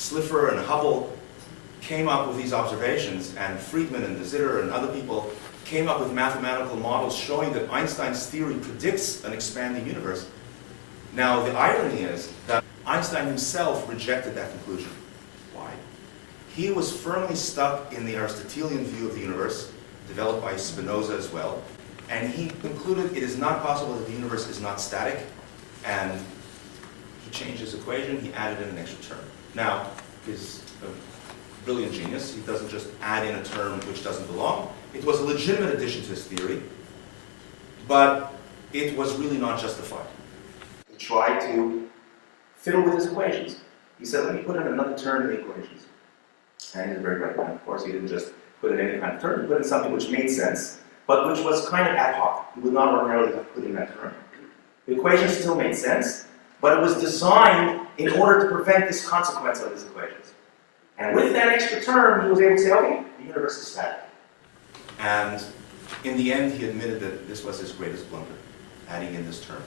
Slipher and Hubble came up with these observations, and Friedman and de Sitter and other people came up with mathematical models showing that Einstein's theory predicts an expanding universe. Now, the irony is that Einstein himself rejected that conclusion. Why? He was firmly stuck in the Aristotelian view of the universe, developed by Spinoza as well, and he concluded it is not possible that the universe is not static, and he changed his equation, he added in an extra term. Now, he's a brilliant genius. He doesn't just add in a term which doesn't belong. It was a legitimate addition to his theory, but it was really not justified. He tried to fiddle with his equations. He said, let me put in another term in the equations. And he's a very bright man, of course. He didn't just put in any kind of term. He put in something which made sense, but which was kind of ad hoc. He would not ordinarily have put in that term. The equation still made sense, but it was designed in order to prevent this consequence of his equations. And with that extra term, he was able to say, okay, the universe is static. And in the end, he admitted that this was his greatest blunder, adding in this term.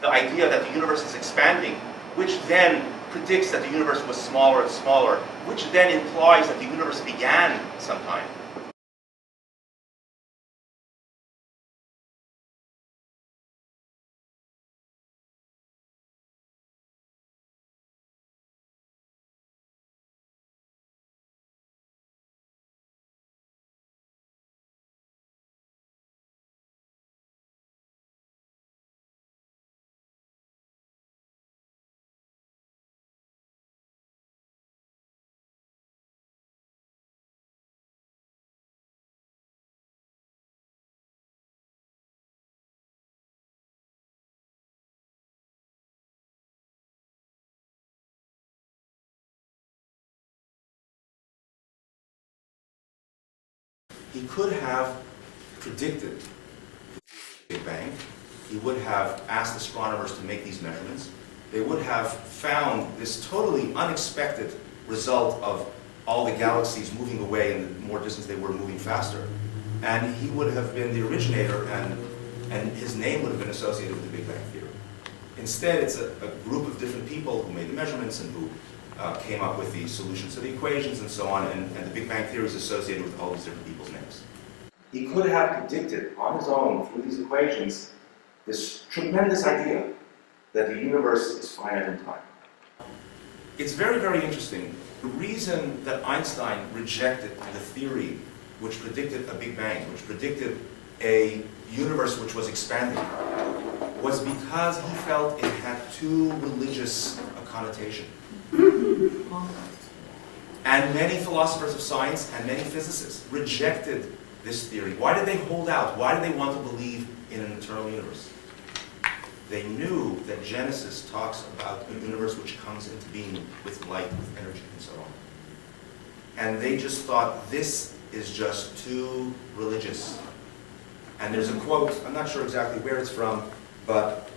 The idea that the universe is expanding, which then predicts that the universe was smaller and smaller, which then implies that the universe began sometime. He could have predicted the Big Bang. He would have asked astronomers to make these measurements. They would have found this totally unexpected result of all the galaxies moving away, and the more distance they were, moving faster. And he would have been the originator, and his name would have been associated with the Big Bang theory. Instead, it's a group of different people who made the measurements and who came up with the solutions to the equations and so on, and the Big Bang theory is associated with all these different people's names. He could have predicted on his own, through these equations, this tremendous idea that the universe is finite in time. It's very, very interesting. The reason that Einstein rejected the theory which predicted a Big Bang, which predicted a universe which was expanding, was because he felt it had too religious a connotation. And many philosophers of science and many physicists rejected this theory. Why did they hold out? Why did they want to believe in an eternal universe? They knew that Genesis talks about a universe which comes into being with light, with energy, and so on. And they just thought, this is just too religious. And there's a quote, I'm not sure exactly where it's from, but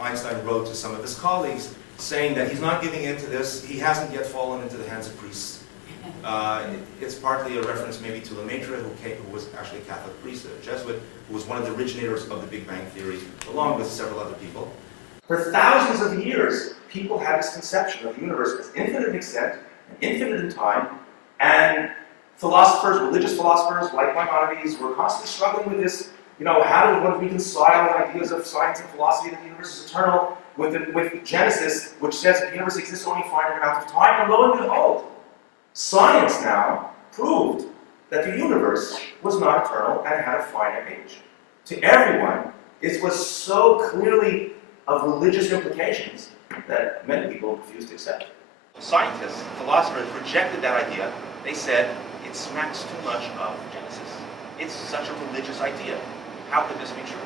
Einstein wrote to some of his colleagues saying that he's not giving in to this. He hasn't yet fallen into the hands of priests. It's partly a reference maybe to Lemaitre, who was actually a Catholic priest, a Jesuit, who was one of the originators of the Big Bang theory, along with several other people. For thousands of years, people had this conception of the universe as infinite in extent and infinite in time, and philosophers, religious philosophers like Maimonides, were constantly struggling with this, how do one reconcile ideas of science and philosophy that the universe is eternal with Genesis, which says that the universe exists only a finite amount of time, and lo and behold, science now proved that the universe was not eternal and had a finite age. To everyone, it was so clearly of religious implications that many people refused to accept it. Scientists, philosophers rejected that idea. They said, it smacks too much of Genesis. It's such a religious idea. How could this be true?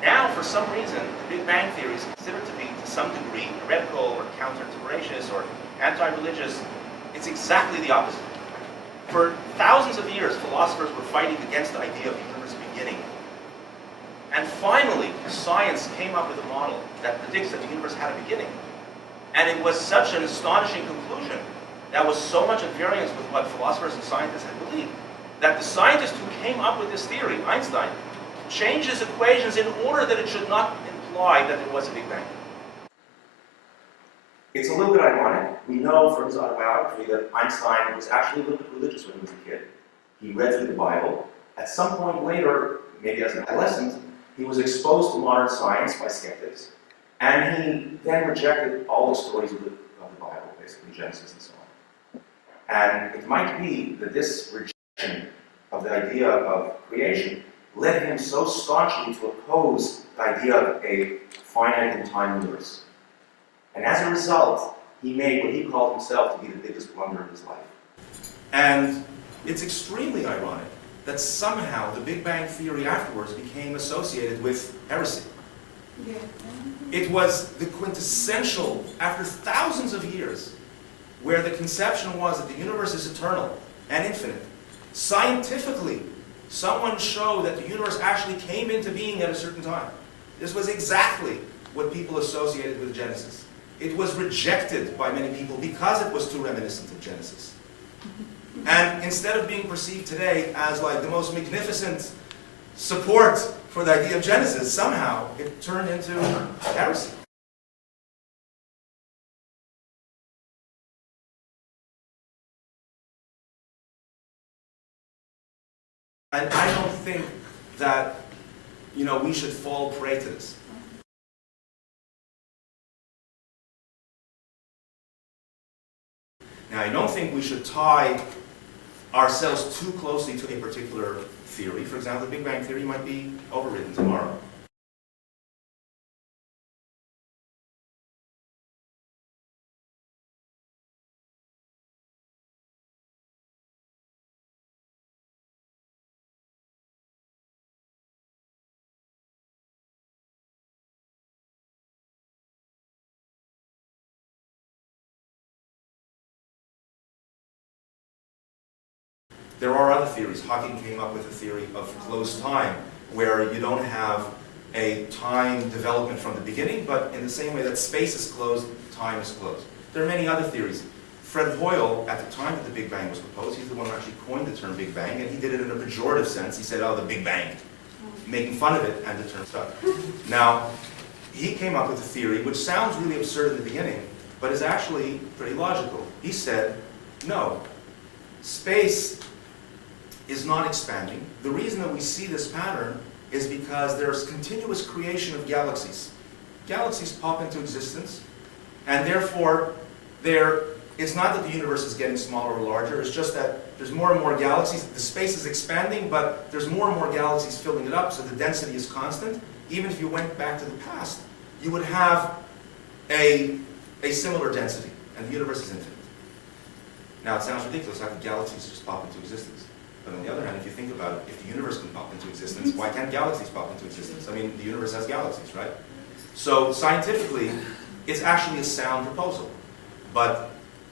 Now, for some reason, the Big Bang theory is considered to be, to some degree, heretical or counter to voracious or anti-religious. It's exactly the opposite. For thousands of years, philosophers were fighting against the idea of the universe beginning. And finally, science came up with a model that predicts that the universe had a beginning. And it was such an astonishing conclusion that was so much at variance with what philosophers and scientists had believed, that the scientist who came up with this theory, Einstein, changed his equations in order that it should not imply that there was a Big Bang. It's a little bit ironic. We know from his autobiography that Einstein was actually a little bit religious when he was a kid. He read through the Bible. At some point later, maybe as an adolescent, he was exposed to modern science by skeptics, and he then rejected all the stories of the Bible, basically Genesis and so on. And it might be that this rejection of the idea of creation led him so staunchly to oppose the idea of a finite in time universe. And as a result, he made what he called himself to be the biggest blunder of his life. And it's extremely ironic that somehow the Big Bang Theory afterwards became associated with heresy. Yeah. It was the quintessential, after thousands of years, where the conception was that the universe is eternal and infinite. Scientifically, someone showed that the universe actually came into being at a certain time. This was exactly what people associated with Genesis. It was rejected by many people because it was too reminiscent of Genesis. And instead of being perceived today as like the most magnificent support for the idea of Genesis, somehow it turned into heresy. And I don't think that, we should fall prey to this. Now, I don't think we should tie ourselves too closely to a particular theory. For example, the Big Bang Theory might be overridden tomorrow. There are other theories. Hawking came up with a theory of closed time, where you don't have a time development from the beginning, but in the same way that space is closed, time is closed. There are many other theories. Fred Hoyle, at the time that the Big Bang was proposed, he's the one who actually coined the term Big Bang, and he did it in a pejorative sense. He said, the Big Bang, making fun of it, and the term stuck. Now, he came up with a theory which sounds really absurd in the beginning, but is actually pretty logical. He said, no, space is not expanding. The reason that we see this pattern is because there's continuous creation of galaxies. Galaxies pop into existence, and therefore it's not that the universe is getting smaller or larger, it's just that there's more and more galaxies. The space is expanding, but there's more and more galaxies filling it up, so the density is constant. Even if you went back to the past, you would have a similar density, and the universe is infinite. Now, it sounds ridiculous, how could galaxies just pop into existence? But on the other hand, if you think about it, if the universe can pop into existence, why can't galaxies pop into existence? I mean, the universe has galaxies, right? So scientifically, it's actually a sound proposal. But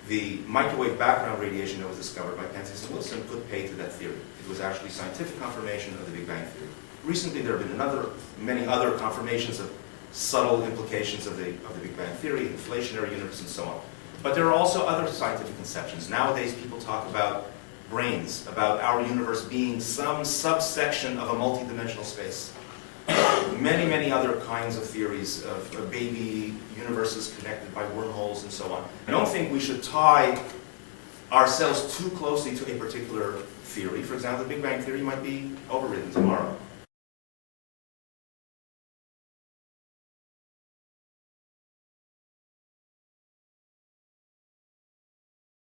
the microwave background radiation that was discovered by Penzias and Wilson put pay to that theory. It was actually scientific confirmation of the Big Bang theory. Recently, there have been many other confirmations of subtle implications of the Big Bang theory, inflationary universe, and so on. But there are also other scientific conceptions. Nowadays, people talk about brains, about our universe being some subsection of a multidimensional space. Many, many other kinds of theories of baby universes connected by wormholes and so on. I don't think we should tie ourselves too closely to a particular theory. For example, the Big Bang Theory might be overridden tomorrow.